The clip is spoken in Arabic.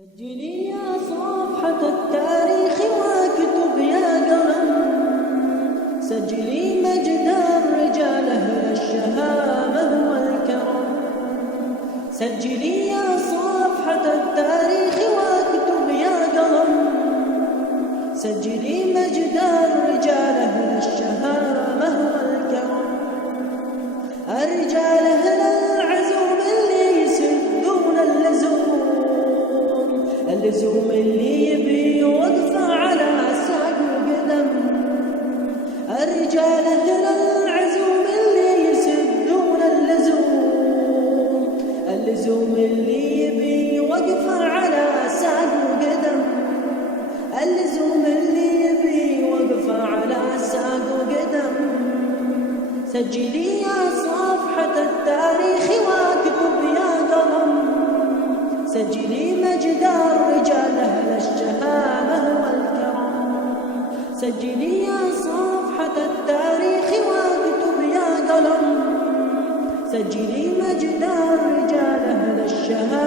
سجلي يا صفحة التاريخ واكتب يا قلم، سجلي مجد الرجال أهل الشهامة والكرم. سجلي يا صفحة التاريخ واكتب يا قلم، سجلي مجد الرجال أهل الشهامة والكرم. الرجال أهل العزوم اللي يسدون اللزوم اللي يبي وقفة على ساق وقدم. الرجال أهل العزوم اللي يسدون اللزوم اللي يبي وقفة على ساق وقدم. اللزوم اللي يبي وقفة على ساق وقدم. سجلي يا صفحة التاريخ واكتب يا قلم، سجلي مجد الرجال أهل الشهامة والكرم. سجلي يا صفحة التاريخ واكتب يا قلم، سجلي مجد الرجال أهل الشهامة